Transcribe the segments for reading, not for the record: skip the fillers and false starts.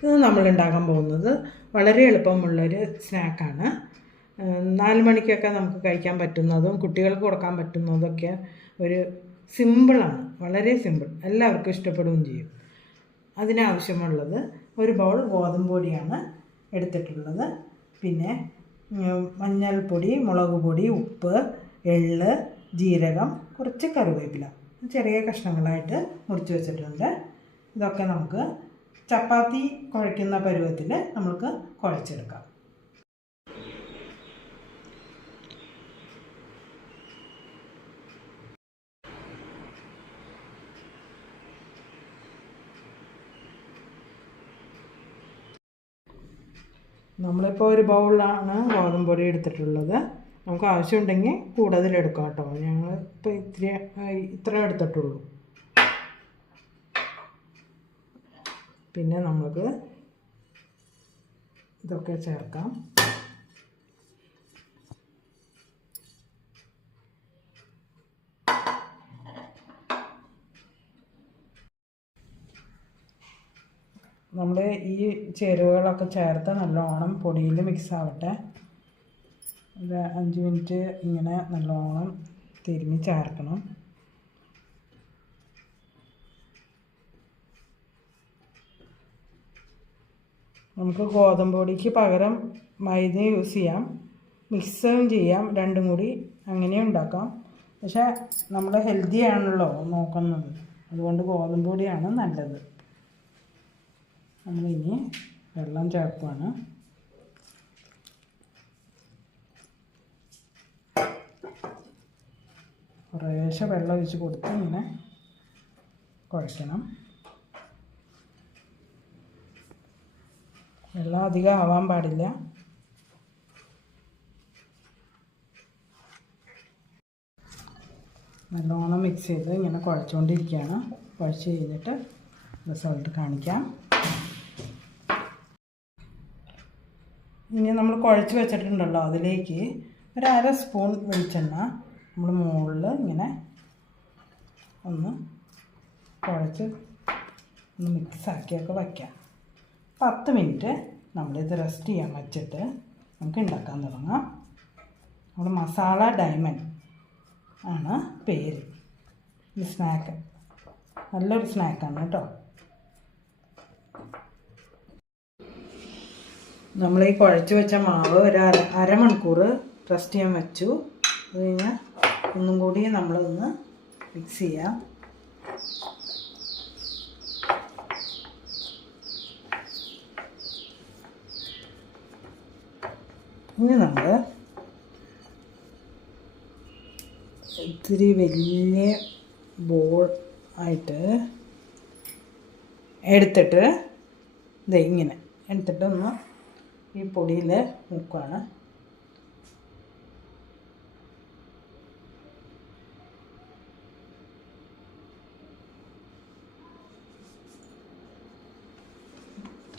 ഇത് നമ്മൾ ഉണ്ടാക്കാൻ പോകുന്നത് വളരെ എളുപ്പമുള്ളൊരു സ്നാക്കാണ്. 4 മണിക്കൊക്കെ നമുക്ക് കഴിക്കാൻ പറ്റുന്നതും കുട്ടികൾക്ക് കൊടുക്കാൻ പറ്റുന്നതൊക്കെ ഒരു സിമ്പിളാണ്, വളരെ സിമ്പിൾ, എല്ലാവർക്കും ഇഷ്ടപ്പെടുകയും ചെയ്യും. അതിനാവശ്യമുള്ളത് ഒരു ബൗൾ ഗോതമ്പ് പൊടിയാണ് എടുത്തിട്ടുള്ളത്. പിന്നെ മഞ്ഞൾപ്പൊടി, മുളക് പൊടി, ഉപ്പ്, എള്ള്, ജീരകം, കുറച്ച് കറിവേപ്പില ചെറിയ കഷ്ണങ്ങളായിട്ട് മുറിച്ച് വെച്ചിട്ടുണ്ട്. ഇതൊക്കെ നമുക്ക് ചപ്പാത്തി കുഴയ്ക്കുന്ന പരുവത്തിൽ നമുക്ക് കുഴച്ചെടുക്കാം. നമ്മളിപ്പോൾ ഒരു ബൗളിലാണ് ഗോതമ്പ് പൊടി എടുത്തിട്ടുള്ളത്. നമുക്ക് ആവശ്യമുണ്ടെങ്കിൽ കൂടുതലെടുക്കാം കേട്ടോ. ഞങ്ങൾ ഇപ്പോൾ ഇത്ര എടുത്തിട്ടുള്ളൂ. പിന്നെ നമുക്ക് ഇതൊക്കെ ചേർക്കാം. നമ്മൾ ഈ ചേരുവകളൊക്കെ ചേർത്ത് നല്ലോണം പൊടിയിൽ മിക്സ് ആവട്ടെ. ഒരു 5 മിനിറ്റ് ഇങ്ങനെ നല്ലോണം തിരുമ്മി ചേർക്കണം. നമുക്ക് ഗോതമ്പ് പൊടിക്ക് പകരം മൈദ യൂസ് ചെയ്യാം, മിക്സും ചെയ്യാം, രണ്ടും കൂടി അങ്ങനെ ഉണ്ടാക്കാം. പക്ഷേ നമ്മൾ ഹെൽത്തി ആണല്ലോ നോക്കുന്നത്, അതുകൊണ്ട് ഗോതമ്പ് പൊടിയാണ് നല്ലത്. നമ്മളിനി വെള്ളം ചേർക്കുകയാണ്. കുറേശ്ശെ വെള്ളം ഒഴിച്ച് കൊടുത്ത് ഇങ്ങനെ കുഴയ്ക്കണം. വെള്ളം അധികം ആവാൻ പാടില്ല. നല്ലോണം മിക്സ് ചെയ്ത് ഇങ്ങനെ കുഴച്ചുകൊണ്ടിരിക്കുകയാണ്. കുഴച്ച് കഴിഞ്ഞിട്ട് റിസൾട്ട് കാണിക്കാം. ഇനി നമ്മൾ കുഴച്ച് വെച്ചിട്ടുണ്ടല്ലോ, അതിലേക്ക് ഒരു 1/2 സ്പൂൺ വെളിച്ചെണ്ണ നമ്മൾ മുകളിൽ ഇങ്ങനെ ഒന്ന് കുഴച്ച് ഒന്ന് മിക്സാക്കിയൊക്കെ വയ്ക്കാം. 10 മിനിറ്റ് നമ്മളിത് റെസ്റ്റ് ചെയ്യാൻ വെച്ചിട്ട് നമുക്ക് ഉണ്ടാക്കാൻ തുടങ്ങാം. നമ്മുടെ മസാല ഡയമണ്ട് ആണ് പേര്. ഈ സ്നാക്ക് നല്ലൊരു സ്നാക്കാണ് കേട്ടോ. നമ്മൾ ഈ കുഴച്ച് വെച്ച മാവ് ഒരു അരമണിക്കൂർ റെസ്റ്റ് ചെയ്യാൻ വെച്ചു. അത് കഴിഞ്ഞാൽ ഒന്നും കൂടി നമ്മളൊന്ന് മിക്സ് ചെയ്യാം. ഇനി നമ്മൾ ഇത്തിരി വലിയ ബോൾ ആയിട്ട് എടുത്തിട്ട് ഇങ്ങനെ എടുത്തിട്ടൊന്ന് ഈ പൊടിയിൽ മുക്കുകയാണ്.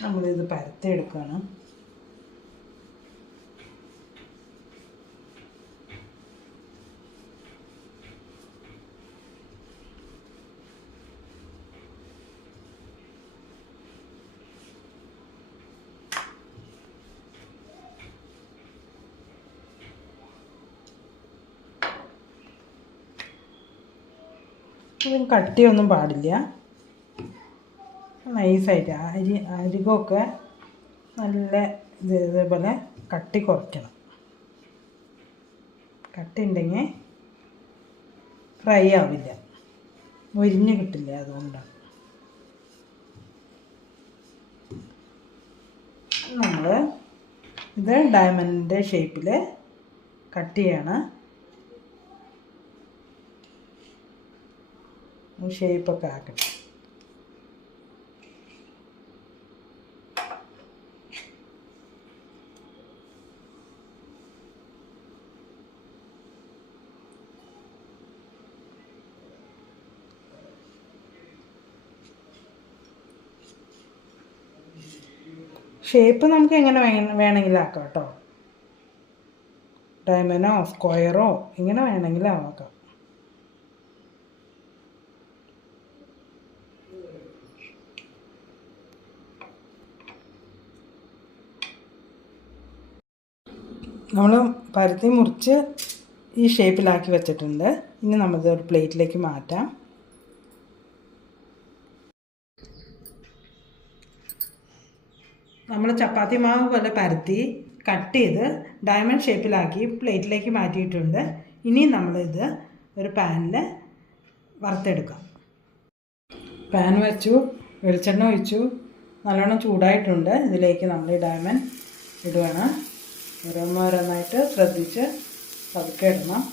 നമ്മളിത് പരത്തിയെടുക്കുകയാണ്. കട്ടിയൊന്നും പാടില്ല, നൈസായിട്ട് അരികൊക്കെ നല്ല ഇതേപോലെ കട്ടി കുറയ്ക്കണം. കട്ടി ഉണ്ടെങ്കിൽ ഫ്രൈ ആവില്ല, മൊരിഞ്ഞ് കിട്ടില്ല. അതുകൊണ്ടാണ് നമ്മൾ ഇത് ഡയമണ്ടിൻ്റെ ഷേപ്പിൽ കട്ട് ചെയ്യണം. ഷേപ്പൊക്കെ ആക്കട്ടെ. ഷേപ്പ് നമുക്ക് എങ്ങനെ വേണമെങ്കിലും ആക്കാം കേട്ടോ. ഡയമണ്ടോ സ്ക്വയറോ ഇങ്ങനെ വേണമെങ്കിലും ആക്കാം. നമ്മൾ പരുത്തി മുറിച്ച് ഈ ഷേപ്പിലാക്കി വെച്ചിട്ടുണ്ട്. ഇനി നമ്മളിത് ഒരു പ്ലേറ്റിലേക്ക് മാറ്റാം. നമ്മൾ ചപ്പാത്തി മാവ് പോലെ പരത്തി കട്ട് ചെയ്ത് ഡയമണ്ട് ഷേപ്പിലാക്കി പ്ലേറ്റിലേക്ക് മാറ്റിയിട്ടുണ്ട്. ഇനി നമ്മളിത് ഒരു പാനിൽ വറുത്തെടുക്കാം. പാൻ വെച്ചു, വെളിച്ചെണ്ണ ഒഴിച്ചു, നല്ലോണം ചൂടായിട്ടുണ്ട്. ഇതിലേക്ക് നമ്മൾ ഈ ഡയമണ്ട് ഇടുകയാണ്. ഓരോന്നോരോന്നായിട്ട് ശ്രദ്ധിച്ച് പതുക്കെ ഇടണം.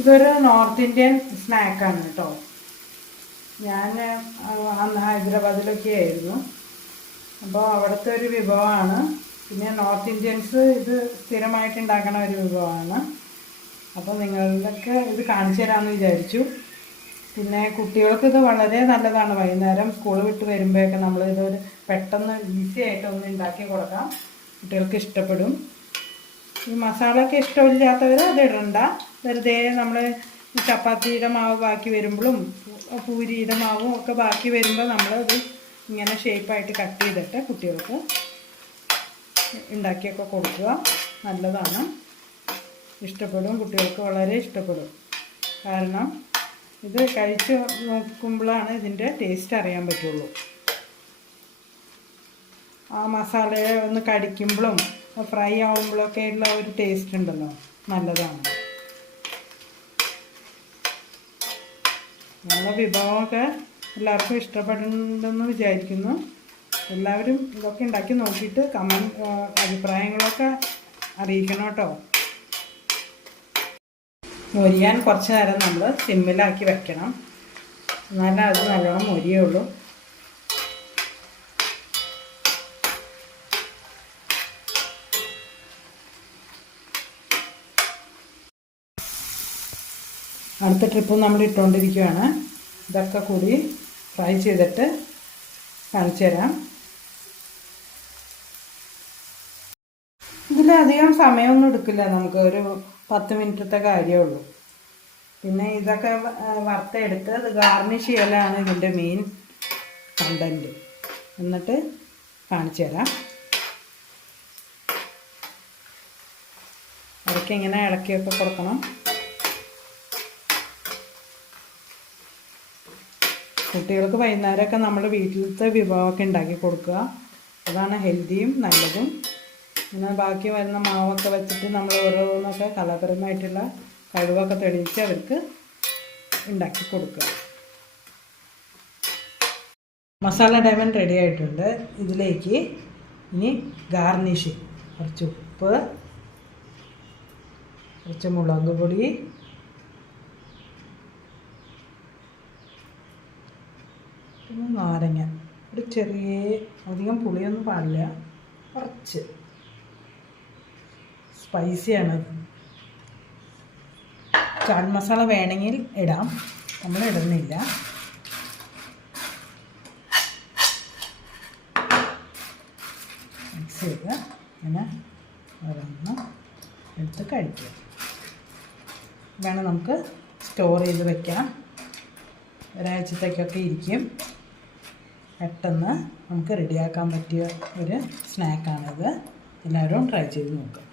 ഇതൊരു നോർത്ത് ഇന്ത്യൻ സ്നാക്കാണ് കേട്ടോ. ഞാൻ അന്ന് ഹൈദരാബാദിലൊക്കെ ആയിരുന്നു. അപ്പോൾ അവിടുത്തെ ഒരു വിഭവമാണ്. പിന്നെ നോർത്ത് ഇന്ത്യൻസ് ഇത് സ്ഥിരമായിട്ട് ഉണ്ടാക്കണ ഒരു വിഭവമാണ്. അപ്പോൾ നിങ്ങളിലൊക്കെ ഇത് കാണിച്ചു തരാമെന്ന് വിചാരിച്ചു. പിന്നെ കുട്ടികൾക്ക് ഇത് വളരെ നല്ലതാണ്. വൈകുന്നേരം സ്കൂൾ വിട്ട് വരുമ്പോഴൊക്കെ നമ്മളിതൊരു പെട്ടെന്ന് ഈസി ആയിട്ട് ഒന്ന് ഉണ്ടാക്കി കൊടുക്കാം. കുട്ടികൾക്ക് ഇഷ്ടപ്പെടും. ഈ മസാലയൊക്കെ ഇഷ്ടമില്ലാത്തവർ അത് ഇടണ്ട. വെറുതെ നമ്മൾ ചപ്പാത്തിയുടെ മാവ് ബാക്കി വരുമ്പോഴും പൂരിയുടെ മാവും ഒക്കെ ബാക്കി വരുമ്പോൾ നമ്മളത് ഇങ്ങനെ ഷേപ്പായിട്ട് കട്ട് ചെയ്തിട്ട് കുട്ടികൾക്ക് ഉണ്ടാക്കിയൊക്കെ കൊടുക്കുക. നല്ലതാണ്, ഇഷ്ടപ്പെടും. കുട്ടികൾക്ക് വളരെ ഇഷ്ടപ്പെടും. കാരണം ഇത് കഴിച്ച് നോക്കുമ്പോഴാണ് ഇതിൻ്റെ ടേസ്റ്റ് അറിയാൻ പറ്റുള്ളൂ. ആ മസാലയെ ഒന്ന് കടിക്കുമ്പോഴും ഫ്രൈ ആവുമ്പോഴൊക്കെ ഉള്ള ഒരു ടേസ്റ്റ് ഉണ്ടല്ലോ, നല്ലതാണ്. നമ്മളെ വിഭവമൊക്കെ എല്ലാവർക്കും ഇഷ്ടപ്പെടുന്നുണ്ടെന്ന് വിചാരിക്കുന്നു. എല്ലാവരും ഇതൊക്കെ ഉണ്ടാക്കി നോക്കിയിട്ട് അഭിപ്രായങ്ങളൊക്കെ അറിയിക്കണം കേട്ടോ. മൊരിയാൻ കുറച്ച് നേരം നമ്മൾ സിമ്മിലാക്കി വെക്കണം, എന്നാലേ അത് നല്ലോണം മൊരിയുള്ളൂ. അടുത്ത ട്രിപ്പും നമ്മൾ ഇട്ടുകൊണ്ടിരിക്കുകയാണ്. ഇതൊക്കെ കൂടി ഫ്രൈ ചെയ്തിട്ട് കാണിച്ചു തരാം. ഇതിലധികം സമയമൊന്നും എടുക്കില്ല, നമുക്ക് ഒരു 10 മിനിറ്റത്തെ കാര്യമുള്ളൂ. പിന്നെ ഇതൊക്കെ വറുത്തെടുത്ത് അത് ഗാർണിഷ് ചെയ്യലാണ് ഇതിൻ്റെ മെയിൻ കണ്ടൻറ്റ്. എന്നിട്ട് കാണിച്ചു തരാം. അതൊക്കെ ഇങ്ങനെ ഇളക്കിയൊക്കെ കൊടുക്കണം. കുട്ടികൾക്ക് വൈകുന്നേരമൊക്കെ നമ്മൾ വീട്ടിലത്തെ വിഭവമൊക്കെ ഉണ്ടാക്കി കൊടുക്കുക. അതാണ് ഹെൽത്തിയും നല്ലതും. പിന്നെ ബാക്കി വരുന്ന മാവൊക്കെ വെച്ചിട്ട് നമ്മൾ ഓരോന്നൊക്കെ കലാപരമായിട്ടുള്ള കഴിവൊക്കെ തെളിയിച്ച് അവർക്ക് ഉണ്ടാക്കി കൊടുക്കുക. മസാല ഡയമണ്ട് റെഡി ആയിട്ടുണ്ട്. ഇതിലേക്ക് ഇനി ഗാർണിഷ്, കുറച്ച് ഉപ്പ്, കുറച്ച് മുളക് പൊടി, പിന്നെ നാരങ്ങ, ഒരു ചെറിയ, അധികം പുളിയൊന്നും പാടില്ല, കുറച്ച് സ്പൈസിയാണത്. ചാറ്റ് മസാല വേണമെങ്കിൽ ഇടാം, നമ്മൾ ഇടുന്നില്ല. മിക്സ് ചെയ്ത് ഇങ്ങനെ ഓരോന്ന് എടുത്ത് കഴിക്കുക. വേണം നമുക്ക് സ്റ്റോർ ചെയ്ത് വെക്കാം, ഒരാഴ്ചത്തേക്കൊക്കെ ഇരിക്കും. പെട്ടെന്ന് നമുക്ക് റെഡിയാക്കാൻ പറ്റിയ ഒരു സ്നാക്കാണിത്. എല്ലാവരും ട്രൈ ചെയ്ത് നോക്കുക.